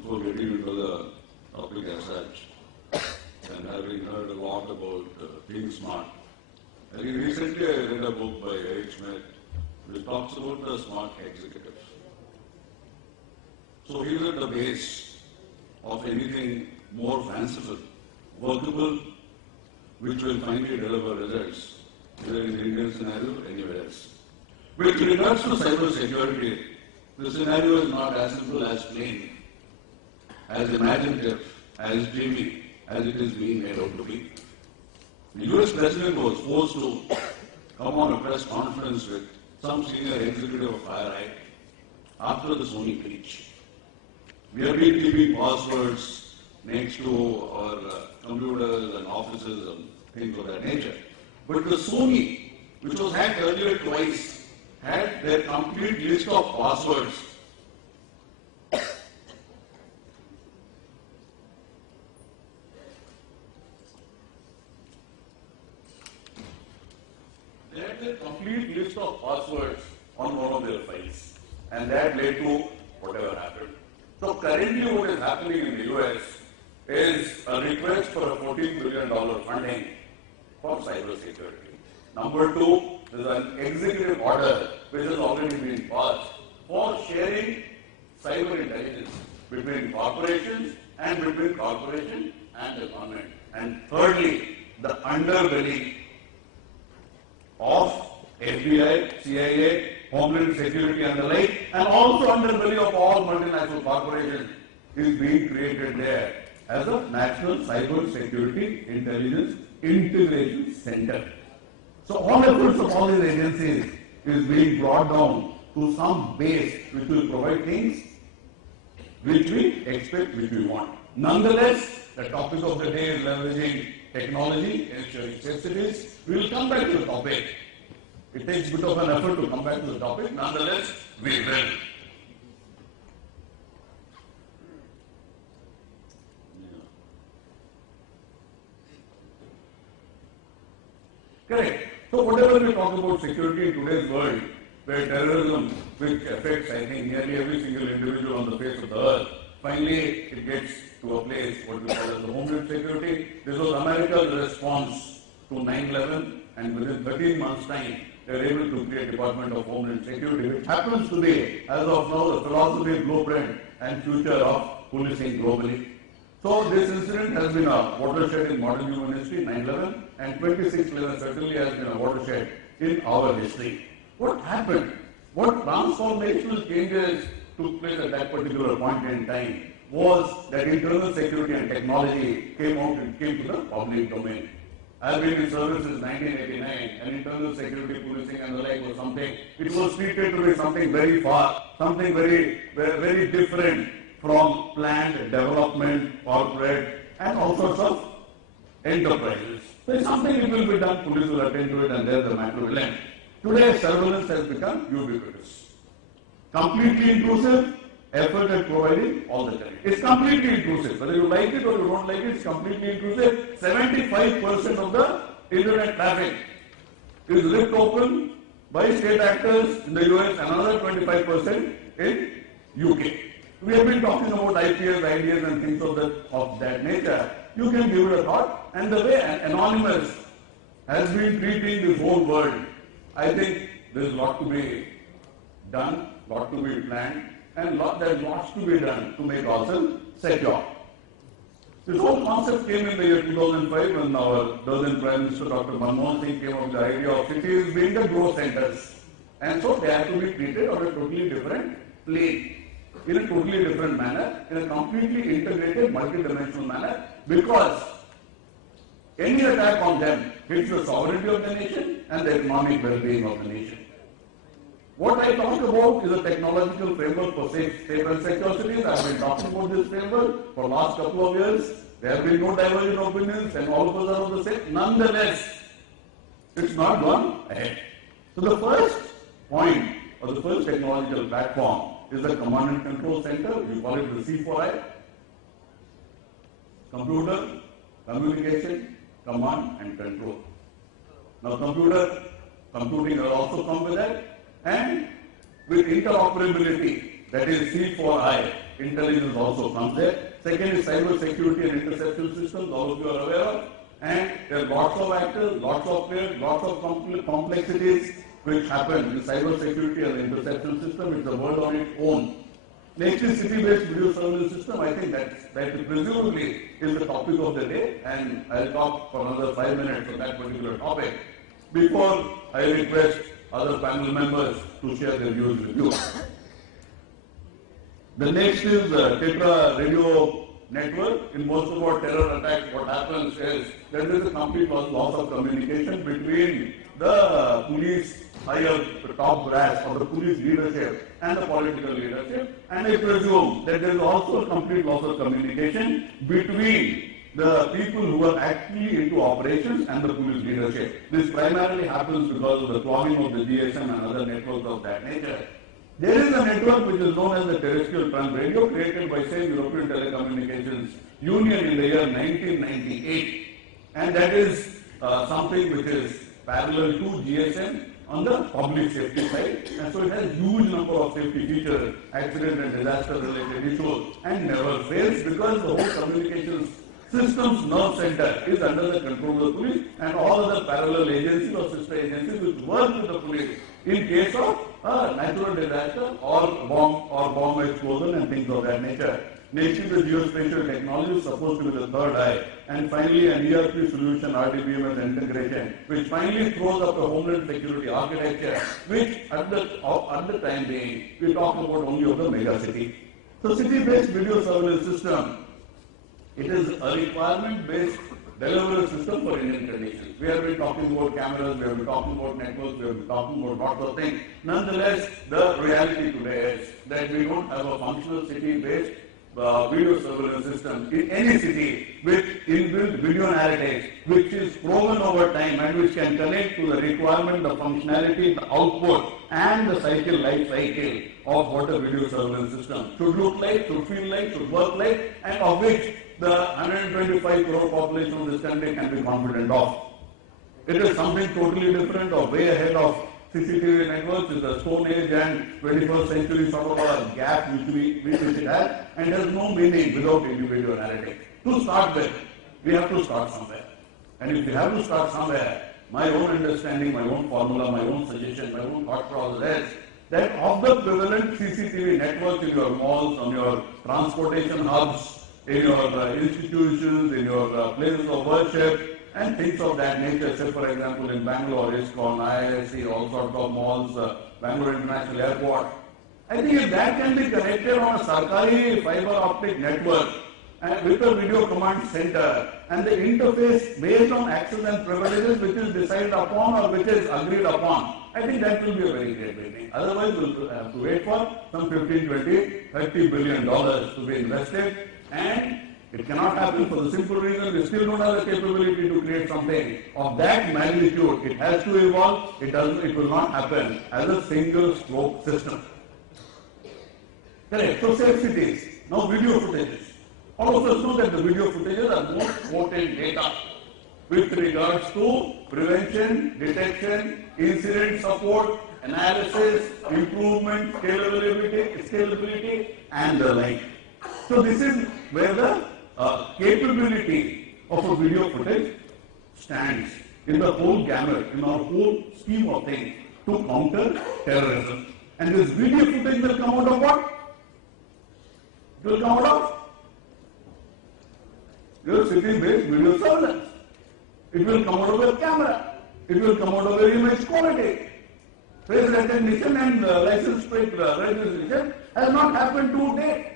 before getting into the topic as such, and having heard a lot about Think Smart. I think recently I read a book by Eric Schmidt which talks about the smart executive. So he's at the base of anything more fanciful, workable, which will finally deliver results, either in the Indian scenario or anywhere else. With regards to cyber security, the scenario is not as simple, as plain, as imaginative, as dreamy, as it is being made out to be. The US President was forced to come on a press conference with some senior executive of FireEye after the Sony breach. We have been keeping passwords next to our computers and offices and things of that nature. But the Sony, which was hacked earlier twice, had their complete list of passwords. They had their complete list of passwords on one of their files. And that led to whatever happened. So currently what is happening in the US is a request for a $14 billion funding for cyber security. Number two, there is an executive order which has already been passed for sharing cyber intelligence between corporations and between corporation and the government. And thirdly, the underbelly of FBI, CIA, Homeland Security and the like, and also underbelly of all multinational corporations is being created there as a National Cyber Security Intelligence Integration Center. So all efforts of all these agencies is being brought down to some base which will provide things which we expect, which we want. Nonetheless, the topic of the day is leveraging technology, ensuring necessities. We will come back to the topic. It takes a bit of an effort to come back to the topic. Nonetheless, we will. Correct. So whatever we talk about security in today's world, where terrorism, which affects, I think, nearly every single individual on the face of the earth, finally it gets to a place what we call as the Homeland Security. This was America's response to 9/11, and within 13 months' time, they were able to create Department of Homeland Security, which happens to be, as of now, the philosophy, blueprint, and future of policing globally. So this incident has been a watershed in modern human history, 9/11, and 26/11 certainly has been a watershed in our history. What happened? What transformational changes took place at that particular point in time was that internal security and technology came to the public domain. I have been in service since 1989, and internal security, policing and the like was something, it was treated to be something very far, something very different from planned development, corporate, and all sorts of enterprises. So it's something it will be done, police will attend to it, and there the matter will end. Today, surveillance has become ubiquitous. Completely intrusive, effort at providing all the time. It's completely intrusive. Whether you like it or you don't like it, it's completely intrusive. 75% of the internet traffic is left open by state actors in the US, another 25% in UK. We have been talking about IPS, ideas and things of that nature. You can give it a thought, and the way Anonymous has been treating this whole world, I think there is a lot to be done, lot to be planned, and there's lots to be done to make ourselves secure. This whole concept came in the year 2005 when our then Prime Minister Dr. Manmohan Singh came up with the idea of cities being the growth centers. And so they have to be treated on a totally different plane, in a totally different manner, in a completely integrated, multi-dimensional manner, because any attack on them hits the sovereignty of the nation and the economic well-being of the nation. What I talked about is a technological framework for safe and secure cities. I have been talking about this framework for the last couple of years. There have been no divergent opinions, and all of us are on the same. Nonetheless, it's not gone ahead. So the first point, or the first technological platform, is the Command and Control Center. We call it the C4I. Computer, communication, command and control. Now computing will also come with that, and with interoperability that is C for I, intelligence also comes there. Second is cyber security and interception systems, all of you are aware of. And there are lots of actors, lots of players, lots of complexities which happen in cyber security and interception system. It's a world on its own. Next is city-based video surveillance system. I think that presumably is the topic of the day, and I'll talk for another 5 minutes on that particular topic before I request other panel members to share their views with you. The next is Tetra radio network. In most of our terror attacks, what happens is there is a complete loss of communication between the police higher top brass or the police leadership and the political leadership, and I presume that there is also a complete loss of communication between the people who are actually into operations and the police leadership. This primarily happens because of the clogging of the GSM and other networks of that nature. There is a network which is known as the terrestrial trunk radio, created by same European Telecommunications Union in the year 1998, and that is something which is parallel to GSM on the public safety side, and so it has huge number of safety features, accident and disaster related issues, and never fails because the whole communications systems nerve center is under the control of the police and all other parallel agencies or sister agencies which work with the police in case of a natural disaster or bomb explosion and things of that nature. Next is the geospatial technology, supposed to be the third eye. And finally, an ERP solution, RDBMS integration, which finally throws up a homeland security architecture, which at the time being, we talk about only of the mega city. So city-based video surveillance system, it is a requirement-based delivery system for Indian conditions. We have been talking about cameras, we have been talking about networks, we have been talking about lots of things. Nonetheless, the reality today is that we don't have a functional city-based video surveillance system in any city with inbuilt video narratives, which is proven over time and which can connect to the requirement, the functionality, the output, and the life cycle of what a video surveillance system should look like, should feel like, should work like, and of which the 125 crore population of this country can be confident of. It is something totally different or way ahead of CCTV networks. Is the Stone Age and 21st century sort of a gap which it has, and there is no meaning without individual analytics. To start with, we have to start somewhere. And if we have to start somewhere, my own understanding, my own formula, my own suggestion, my own thought process is that of the prevalent CCTV networks in your malls, on your transportation hubs, in your institutions, in your places of worship, and things of that nature. Say, for example, in Bangalore, ISKCON, IISc, all sorts of malls, Bangalore International Airport. I think if that can be connected on a Sarkari fiber optic network and with a video command center and the interface based on access and privileges which is decided upon or which is agreed upon, I think that will be a very great beginning. Otherwise, we'll have to wait for some 15, 20, $30 billion to be invested, and it cannot happen for the simple reason we still don't have the capability to create something of that magnitude. It has to evolve. It will not happen as a single scope system. Correct. So safe cities. Now video footages. All of us know that the video footages are most potent data with regards to prevention, detection, incident support, analysis, improvement, scalability, and the like. So this is where the capability of a video footage stands in the whole gamut, in our whole scheme of things to counter terrorism. And this video footage will come out of what? It will come out of your city-based video surveillance. It will come out of your camera. It will come out of your image quality. Face recognition and license plate registration has not happened to date.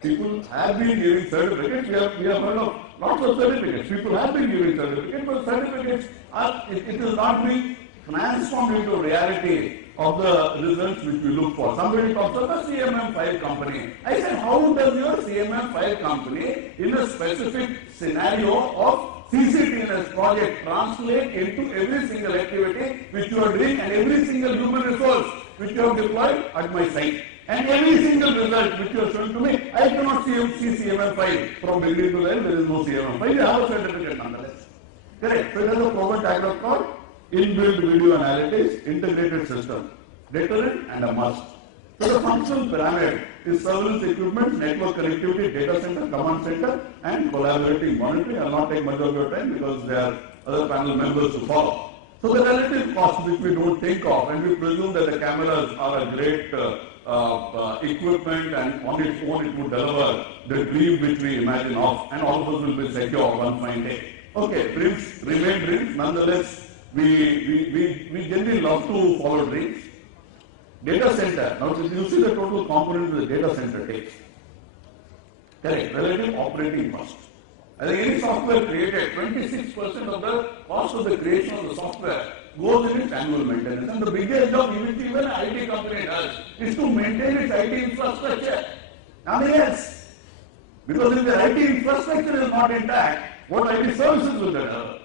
People have been giving certificates. We have heard of lots of certificates. People have been giving certificates, but certificates it is not being transformed into reality of the results which we look for. Somebody talks about a CMM5 company. I said, how does your CMM5 company in a specific scenario of CCTNS project translate into every single activity which you are doing and every single human resource which you have deployed at my site? And every single result which you are showing to me, I cannot see CMM5 from beginning to end. There is no CMM5. You have a certificate nonetheless. Correct. So it has a proven tag called inbuilt video analytics integrated system, deterrent and a must. So the functional pyramid is surveillance equipment, network connectivity, data center, command center, and collaborating monitoring. I will not take much of your time because there are other panel members to follow. So the relative cost which we don't think of, and we presume that the cameras are a great equipment and on its own it would deliver the dream which we imagine of, and all of us will be secure one fine day. Okay, dreams remain dreams. Nonetheless, we generally love to follow dreams. Data center. Now, you see the total component the data center takes. Correct. Relative operating cost. I think any software created, 26% of the cost of the creation of the software goes in its annual maintenance. And the biggest job even an IT company does is to maintain its IT infrastructure. Nothing else. Because if the IT infrastructure is not intact, what IT services will deliver?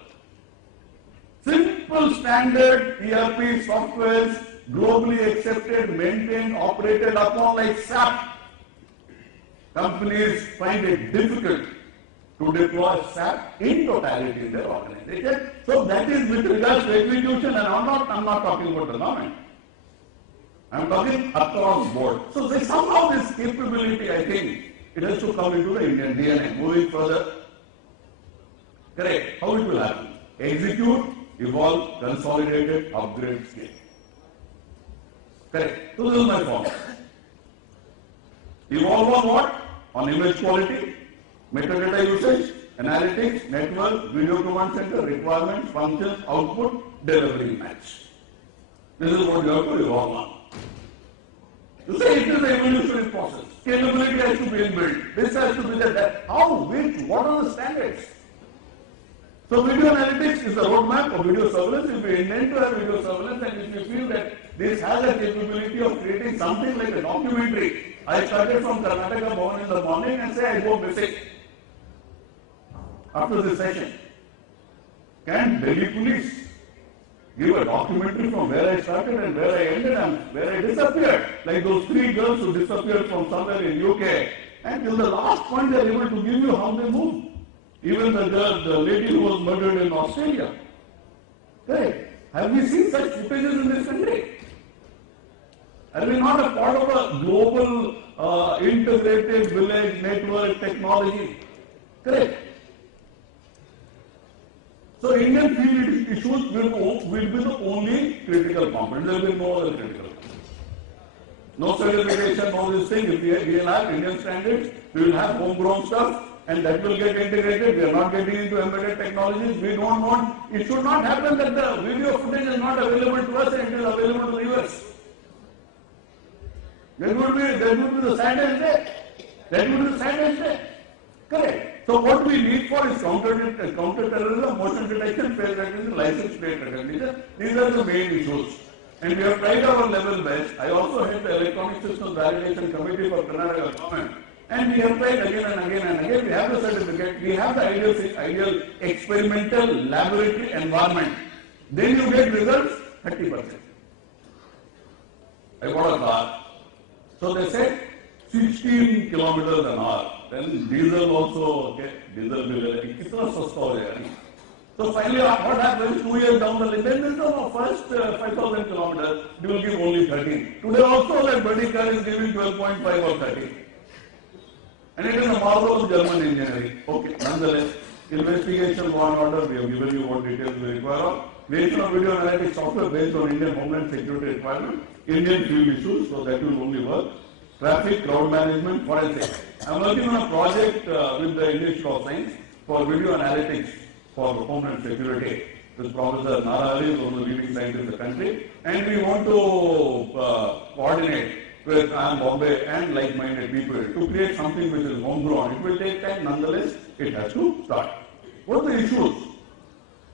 Simple standard ERP softwares, globally accepted, maintained, operated upon like SAP. Companies find it difficult to deploy SAP in totality in their organization. So that is with regards to execution, and I'm not talking about the government. I'm talking across board. So somehow this capability, I think, it has to come into the Indian DNA. Moving further, correct, how it will happen? Execute, evolve, consolidated, upgrade, scale. Correct. So this is my formula. Evolve on what? On image quality, metadata usage, analytics, network, video command center, requirements, functions, output, delivery match. This is what you have to evolve on. You say it is an evolutionary process. Scalability has to be inbuilt. This has to be that. How? Which? What are the standards? So video analytics is the roadmap of video surveillance. If we intend to have video surveillance and if we feel that this has a capability of creating something like a documentary, I started from Karnataka Bhavan in the morning and say I go missing after this session. Can Delhi police give a documentary from where I started and where I ended and where I disappeared? Like those 3 girls who disappeared from somewhere in UK, and till the last point they are able to give you how they moved. Even the lady who was murdered in Australia. Right? Have we seen such footages in this country? Are we not a part of a global integrated village network technology? Correct. So Indian field issues will be the only critical component. There will be no other critical component. No certification, no this thing. If we will have Indian standards, we will have homegrown stuff, and that will get integrated. We are not getting into embedded technologies. We don't want, it should not happen that the video footage is not available to us and it is available to the US. There would be the sadness there. That would be the sadness there. Correct. So what we need for is counter-terrorism, motion detection, face recognition, license plate recognition. These are the main issues. And we have tried our level best. I also head the Electronic Systems Validation Committee for Karnataka government. And we have tried again and again and again. We have the certificate. We have the ideal experimental laboratory environment. Then you get results 30%. I bought a car. So they said 16 kilometers an hour. Then diesel also, okay, diesel will be very. So finally, what happens 2 years down the line? Then the first 5,000 kilometers, you will give only 13. Today also that buddy car is giving 12.5 or 13. And it is a marvel of German engineering. Okay, nonetheless, investigation law and order, we have given you what details we require of. Creation of video analytics software based on Indian Homeland Security requirement, Indian field issues, so that will only work. Traffic, crowd management, forensics. I am working on a project with the Institute of Science for video analytics for Homeland Security with Professor Nara Ali, one of the leading scientists in the country. And we want to coordinate with IIM Bombay and like-minded people to create something which is homegrown. It will take time, nonetheless, it has to start. What are the issues?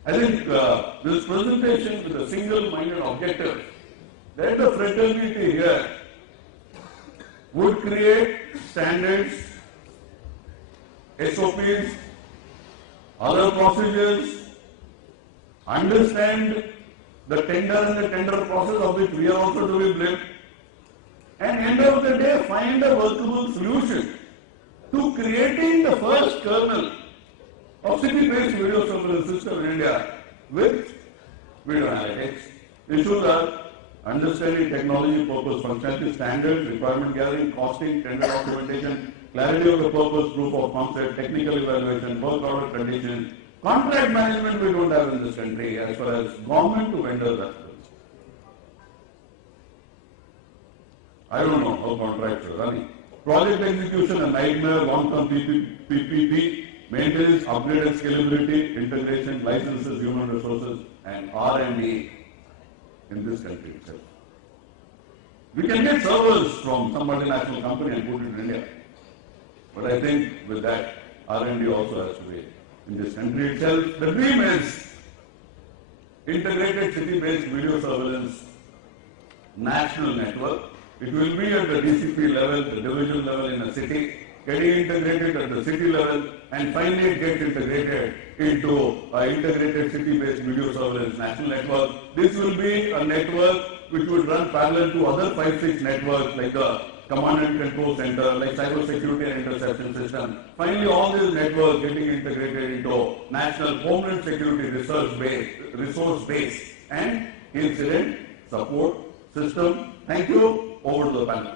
I think this presentation with a single-minded objective, that the fraternity here would create standards, SOPs, other procedures, understand the tender and the tender process of which we are also to be blamed, and end of the day find a workable solution to creating the first kernel of city-based video surveillance system in India with video analytics. Issues are understanding technology purpose, functionality, standards, requirement gathering, costing, tender documentation, clarity of the purpose, proof of concept, technical evaluation, work order conditions, contract management we don't have in this country as far as government to vendors are concerned. I don't know how contracts are running. Project execution, a nightmare, long-term PPP, maintenance, upgrade and scalability, integration, licenses, human resources, and R&D in this country itself. We can get servers from some multinational company and put it in India. But I think with that, R&D also has to be in this country itself. The dream is integrated city-based video surveillance national network. It will be at the DCP level, the division level in a city, getting integrated at the city level, and finally it gets integrated into an integrated city-based video surveillance national network. This will be a network which will run parallel to other 5-6 networks like the command and control center, like cyber security and interception system. Finally, all these networks getting integrated into national homeland security resource base and incident support system. Thank you. Over to the panel.